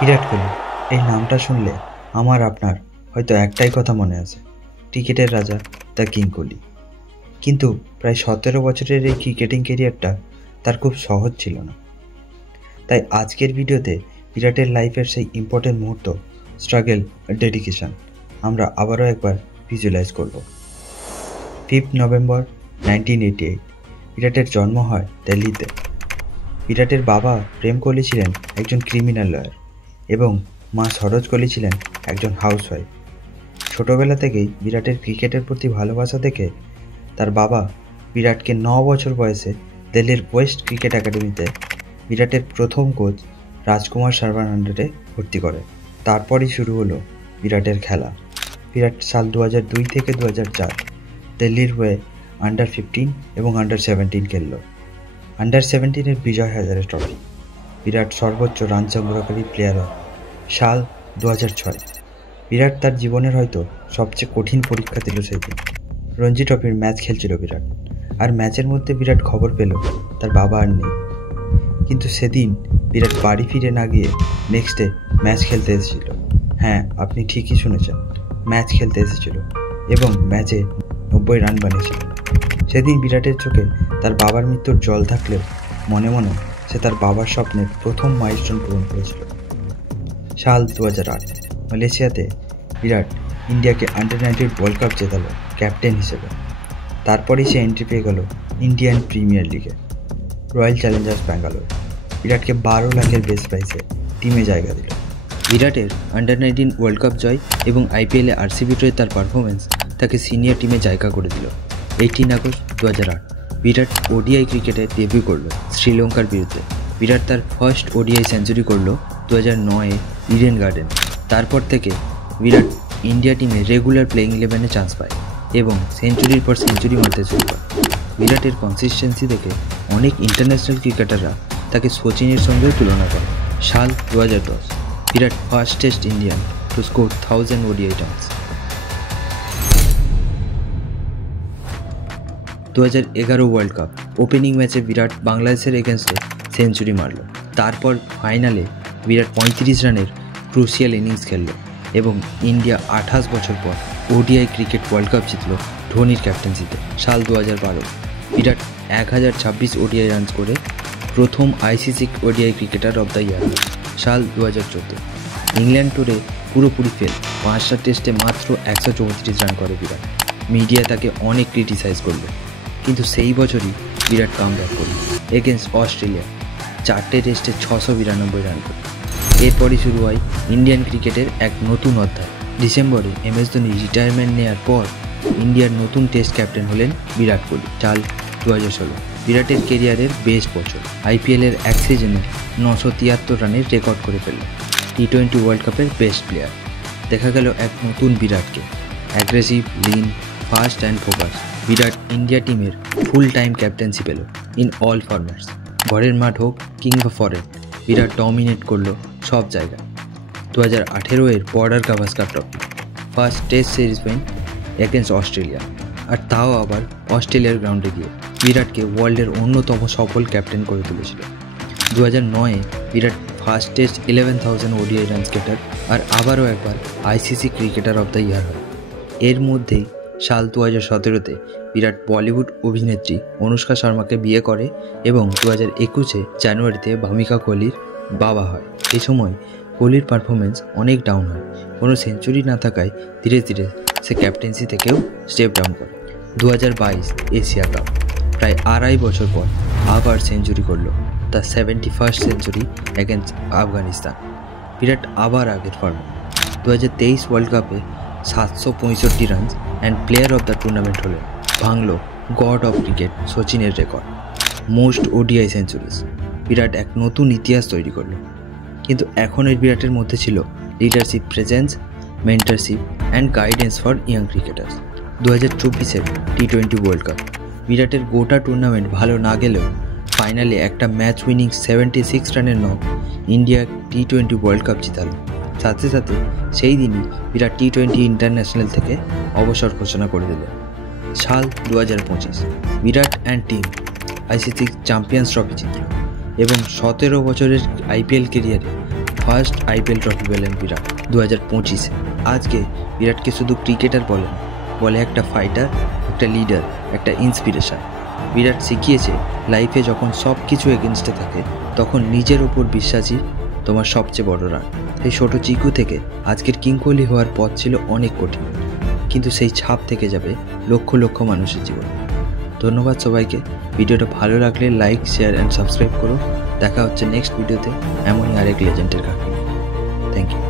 বিরাট কোহলি এই নামটা শুনলে আমার আপনার হয়তো একটাই কথা মনে আছে, ক্রিকেটের রাজা দ্য কিং কোহলি। কিন্তু প্রায় 17 বছরের এই ক্রিকেটিং ক্যারিয়ারটা তার খুব সহজ ছিল না। তাই আজকের ভিডিওতে বিরাটের লাইফের সেই ইম্পর্টেন্ট মুহূর্ত, স্ট্রাগল আর ডেডিকেশন আমরা আবারও একবার ভিজুয়ালাইজ করব। 5 নভেম্বর 1988 বিরাটের জন্ম হয় দিল্লিতে। বিরাটের বাবা প্রেম কোহলি ছিলেন একজন ক্রিমিনাল লয়ার এবং মা সরোজ কোহলি ছিলেন একজন হাউসওয়াইফ। ছোটবেলা থেকেই বিরাটের ক্রিকেটের প্রতি ভালোবাসা দেখে তার বাবা বিরাটকে 9 বছর বয়সে দিল্লির ওয়েস্ট ক্রিকেট একাডেমিতে বিরাটের প্রথম কোচ রাজকুমার শর্মার আন্ডারে ভর্তি করে। তারপরই শুরু হলো বিরাটের খেলা। বিরাট সাল 2002 থেকে 2004 দিল্লির হয়ে আন্ডার 15 এবং আন্ডার 17 খেলল। আন্ডার 17-এর বিজয় হাজারে ট্রফি। বিরাট সর্বোচ্চ রান সংগ্রহকারী প্লেয়ার হয়। সাল 2006 বিরাট তার জীবনের হয়তো সবচেয়ে কঠিন পরীক্ষা দিল সেই দিন। রঞ্জি ট্রফির ম্যাচ খেলছিল বিরাট, আর ম্যাচের মধ্যে বিরাট খবর পেল তার বাবা আর নেই। কিন্তু সেদিন বিরাট বাড়ি ফিরে না গিয়ে নেক্সট ডে ম্যাচ খেলতে এসেছিল। হ্যাঁ, আপনি ঠিকই শুনেছেন, ম্যাচ খেলতে এসেছিল এবং ম্যাচে 90 রান বানিয়েছিল। সেদিন বিরাটের চোখে তার বাবার মৃত্যুর জল থাকলেও মনে মনে সে তার বাবার স্বপ্নের প্রথম মাইলস্টোন পূরণ করেছিল। সাল 2008 মালয়েশিয়াতে বিরাট ইন্ডিয়াকে আন্ডার 19 ওয়ার্ল্ড কাপ জেতালো ক্যাপ্টেন হিসেবে। তারপরেই সে এন্ট্রি পেয়ে গেল ইন্ডিয়ান প্রিমিয়ার লিগে, রয়্যাল চ্যালেঞ্জার্স ব্যাঙ্গালোর। বিরাটকে 12 লাখের বেস প্রাইসে টিমে জায়গা দিল। বিরাটের আন্ডার 19 ওয়ার্ল্ড কাপ জয় এবং আইপিএলে আরসিবি ট্রয়ে তার পারফরমেন্স তাকে সিনিয়র টিমে জায়গা করে দিল। 18 আগস্ট 2008 বিরাট ওডিআই ক্রিকেটে ডেবিউ করল শ্রীলঙ্কার বিরুদ্ধে। বিরাট তার ফার্স্ট ওডিআই সেঞ্চুরি করল 2009-এ ইডেন গার্ডেন। তারপর থেকে বিরাট ইন্ডিয়া টিমে রেগুলার প্লেইং 11-এ চান্স পায় এবং সেঞ্চুরির পর সেঞ্চুরি মারতে শুরু করে। বিরাটের কনসিস্টেন্সি দেখে অনেক ইন্টারন্যাশনাল ক্রিকেটাররা তাকে সচিনের সঙ্গেও তুলনা করে। সাল 2010 Virat first test Indian to score 1000 ODI runs. 2011 world cup opening ম্যাচে বিরাট বাংলাদেশের এগেনস্টে সেঞ্চুরি মারল। তারপর ফাইনালে বিরাট 35 রানের ক্রুশিয়াল ইনিংস খেলল এবং ইন্ডিয়া 28 বছর পর ওডিআই ক্রিকেট ওয়ার্ল্ড কাপ জিতল ধোনির ক্যাপ্টেন্সিতে। সাল 2012 বিরাট 1026 ওডিআই রানস করে প্রথম ICC ODI cricketer of the year. সাল 2014 ইংল্যান্ড ট্যুরে পুরোপুরি ফেল, 5টা টেস্টে মাত্র 134 রান করে বিরাট। মিডিয়া তাকে অনেক ক্রিটিসাইজ করল, কিন্তু সেই বছরই বিরাট কামব্যাক করল এগেনস্ট অস্ট্রেলিয়া, 4টে টেস্টে 692 রান করে। এরপরই শুরু হয় ইন্ডিয়ান ক্রিকেটের এক নতুন অধ্যায়। ডিসেম্বরে MS ধোনি রিটায়ারমেন্ট নেওয়ার পর ইন্ডিয়ার নতুন টেস্ট ক্যাপ্টেন হলেন বিরাট কোহলি। সাল 2016 বিরাটের কেরিয়ারের বেস্ট বছর। আইপিএলের এক সিজনে 973 রানের রেকর্ড করে ফেলল। T20 ওয়ার্ল্ড কাপের বেস্ট প্লেয়ার। দেখা গেল এক নতুন বিরাটকে, aggressive, lean, fast and focus. Virat India টিমের ফুল টাইম ক্যাপ্টেন্সি পেল ইন অল ফরম্যাটস। ঘরের মাঠ হোক কিংবা ফরেন, বিরাট ডমিনেট করলো সব জায়গায়। 2018-এর border Gavaskar trophy, first test series win against Australia, আর তাও আবার অস্ট্রেলিয়ার গ্রাউন্ডে গিয়ে বিরাটকে ওয়ার্ল্ডের অন্যতম সফল ক্যাপ্টেন করে তুলেছিল। 2009-এ বিরাট ফার্স্ট টেস্ট 11,000 ওডিআই রানস গেটার, আর আবারও একবার ICC cricketer of the year হয়। এর মধ্যেই সাল 2017-তে বিরাট বলিউড অভিনেত্রী অনুষ্কা শর্মাকে বিয়ে করে এবং 2021-এ জানুয়ারিতে ভামিকা কোহলির বাবা হয়। এই সময় কোহলির পারফরমেন্স অনেক ডাউন হয়, কোনো সেঞ্চুরি না থাকায় ধীরে ধীরে সে ক্যাপ্টেন্সি থেকেও স্টেপ ডাউন করে। 2022 এশিয়া কাপ, প্রায় 2.5 বছর পর আবার সেঞ্চুরি করলো, তার 71st সেঞ্চুরি এগেনস্ট আফগানিস্তান। বিরাট আবার আগের ফর্মে। 2023 ওয়ার্ল্ড কাপে 765 runs and player of the tournament হলেন, ভাঙল গড অফ ক্রিকেট সচিনের রেকর্ড, মোস্ট ওডিআই সেঞ্চুরিজ। বিরাট এক নতুন ইতিহাস তৈরি করলো। কিন্তু এখন এর বিরাটের মধ্যে ছিল leadership, presence, mentorship and guidance for young cricketers. 2024-এর T20 ওয়ার্ল্ড কাপ, বিরাটের গোটা টুর্নামেন্ট ভালো না গেলেও ফাইনালে একটা ম্যাচ উইনিং 76 রানের knock India T20 world cup জিতাল। সাথে সাথে সেই দিনই বিরাট T20 ইন্টারন্যাশনাল থেকে অবসর ঘোষণা করে দিলেন। সাল 2025 Virat and team ICC champions trophy জিতল এবং 17 বছরের আইপিএল ক্যারিয়ারে ফার্স্ট আইপিএল ট্রফি পেলেন বিরাট 2025-এ। আজকে বিরাটকে শুধু ক্রিকেটার বলে না, বলে একটা ফাইটার, একটা লিডার, একটা ইন্সপিরেশন। বিরাট শিখিয়েছে লাইফে যখন সব কিছু এগেনস্টে থাকে তখন নিজের ওপর বিশ্বাসই তোমার সবচেয়ে বড় রান। সেই ছোটো চিকু থেকে আজকের কিং কোহলি হওয়ার পথ ছিল অনেক কঠিন, কিন্তু সেই ছাপ থেকে যাবে লক্ষ লক্ষ মানুষের জীবনে। ধন্যবাদ সবাইকে। ভিডিওটা ভালো লাগলে লাইক, শেয়ার অ্যান্ড সাবস্ক্রাইব করো। দেখা হচ্ছে নেক্সট ভিডিওতে এমনই আরেক লেজেন্ডের কাহিনী। Thank you.